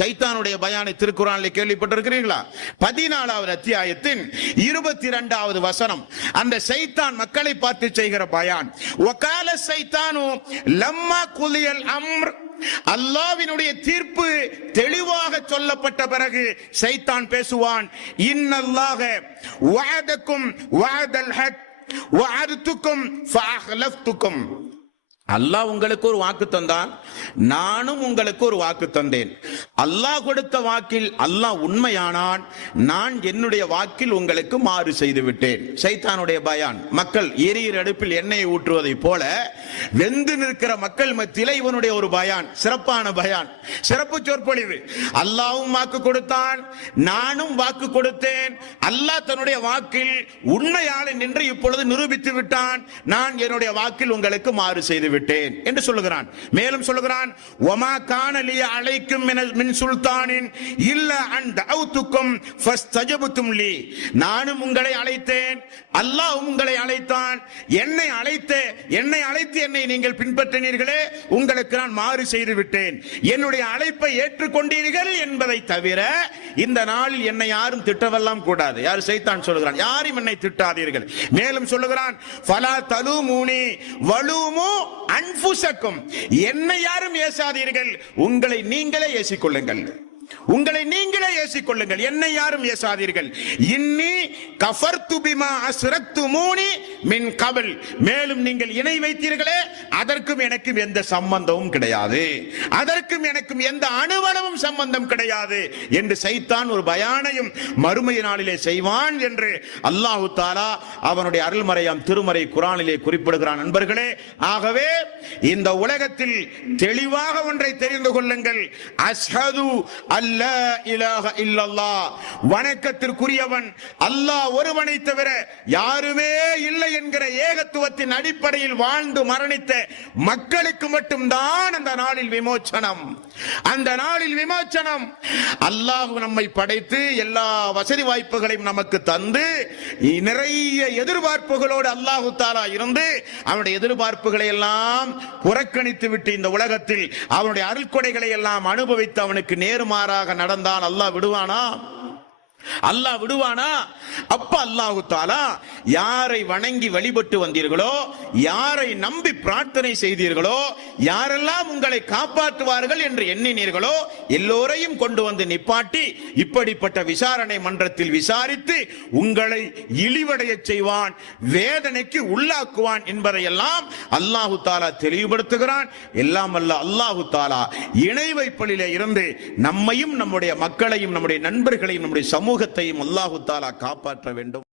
சைத்தானுடைய பயானை திருக்குறானில் கேள்விப்பட்டிருக்கிறீர்களா பதினாலாவது அத்தியாயத்தின் இருபத்தி இரண்டாவது வசனம் அந்த சைத்தான் மக்களை பார்த்து செய்கிற பயான் ஒகால சைத்தானு லம்மா குலியல் அம்ர் அல்லாவினுடைய தீர்ப்பு தெளிவாக சொல்லப்பட்ட பிறகு சைத்தான் பேசுவான் இன்னல்லாக வாதக்கும் வாதல் ஹக் வாதுக்கும் ஃபாஹ்லஃப்துக்கும் அல்லாஹ் உங்களுக்கு ஒரு வாக்கு தந்தான் நானும் உங்களுக்கு ஒரு வாக்கு தந்தேன் அல்லாஹ் கொடுத்த வாக்கில் அல்லாஹ் உண்மையானான் நான் என்னுடைய வாக்கில் உங்களுக்கு மாறு செய்து விட்டேன் சைத்தானுடைய பயான் மக்கள் எரியர் அடுப்பில் எண்ணெயை ஊற்றுவதை போல வெந்து நிற்கிற மக்கள் மத்தியில் இவனுடைய ஒரு பயான் சிறப்பான பயான் சிறப்பு சொற்பொழிவு அல்லாவும் வாக்கு கொடுத்தான் நானும் வாக்கு கொடுத்தேன் அல்லாஹ் தன்னுடைய வாக்கில் உண்மையாளன் என்று இப்பொழுது நிரூபித்து விட்டான் நான் என்னுடைய வாக்கில் உங்களுக்கு மாறு செய்து விட்டேன் விட்டேன் என்று சொல்லுகிறான் மேலும் சொல்லுகிறான் ஒமா காணலிய அழைக்கும் மின் சுல்தானின் இல்ல அந்த அவுத்துக்கும் நானும் உங்களை அழைத்தேன் அல்லாஹ் உங்களை அழைத்தான் என்னை அழைத்த என்னை அழைத்து என்னை நீங்கள் பின்பற்றினீர்களே உங்களுக்கு நான் மாறு செய்து விட்டேன் என்னுடைய அழைப்பை ஏற்றுக்கொண்டீர்கள் என்பதை தவிர இந்த நாளில் என்னை யாரும் திட்டவெல்லாம் கூடாது யார் செய்தான் சொல்லுகிறான் யாரும் என்னை திட்டாதீர்கள் மேலும் சொல்லுகிறான் பலா தலு மூனி வலுமோ அன்புசக்கும் என்னை யாரும் ஏசாதீர்கள் உங்களை நீங்களே ஏசிக்கொள்ளுங்கள் உங்களை நீங்களே ஏசிக்கொள்ளுங்கள் என்னை யாரும் ஏசாதீர்கள் இன்னி கஃபர்து பிமா அஸ்ரத்து மூனி மின் கவல் மேலும் நீங்கள் இணை வைத்தீர்களே அதற்கும் எனக்கும் எந்த சம்பந்தமும் கிடையாது அதற்கும் எனக்கும் எந்த அனுபவமும் சம்பந்தம் கிடையாது என்று சைத்தான் ஒரு பயானையும் மறுமைய நாளிலே செய்வான் என்று அல்லாஹு தாலா அவனுடைய அருள்மறையாம் திருமறை குரானிலே குறிப்பிடுகிறான் நண்பர்களே ஆகவே இந்த உலகத்தில் தெளிவாக ஒன்றை தெரிந்து கொள்ளுங்கள் அஸ்ஹது அல்ல இலாக இல்லல்லா வணக்கத்திற்குரியவன் அல்லாஹ் ஒருவனை தவிர யாருமே இல்லை என்கிற ஏகத்துவத்தின் அடிப்படையில் வாழ்ந்து மரணித்த மக்களுக்கு மட்டும்தான் அந்த நாளில் விமோச்சனம் அந்த நாளில் விமோச்சனம் அல்லாஹ் நம்மை படைத்து எல்லா வசதி வாய்ப்புகளையும் நமக்கு தந்து நிறைய எதிர்பார்ப்புகளோடு அல்லாஹு தாலா இருந்து அவனுடைய எதிர்பார்ப்புகளை எல்லாம் புறக்கணித்து விட்டு இந்த உலகத்தில் அவனுடைய அருள்கொடைகளை எல்லாம் அனுபவித்து அவனுக்கு நேர்மாறாக நடந்தான் அல்லாஹ் விடுவானா அல்லாஹ் விடுவானா அப்ப அல்லாஹு தாலா யாரை வணங்கி வழிபட்டு வந்தீர்களோ யாரை நம்பி பிரார்த்தனை செய்தீர்களோ யாரெல்லாம் உங்களை காப்பாற்றுவார்கள் என்று எண்ணினீர்களோ எல்லோரையும் கொண்டு வந்து நிப்பாட்டி இப்படிப்பட்ட விசாரணை மன்றத்தில் விசாரித்து உங்களை இழிவடைய செய்வான் வேதனைக்கு உள்ளாக்குவான் என்பதையெல்லாம் அல்லாஹு தாலா தெளிவுபடுத்துகிறான் எல்லாம் அல்ல அல்லாஹு தாலா இணை வைப்பலிலே இருந்து நம்மையும் நம்முடைய மக்களையும் நம்முடைய நண்பர்களையும் நம்முடைய சமூக சமூகத்தையும் அல்லாஹு தாலா காப்பாற்ற வேண்டும்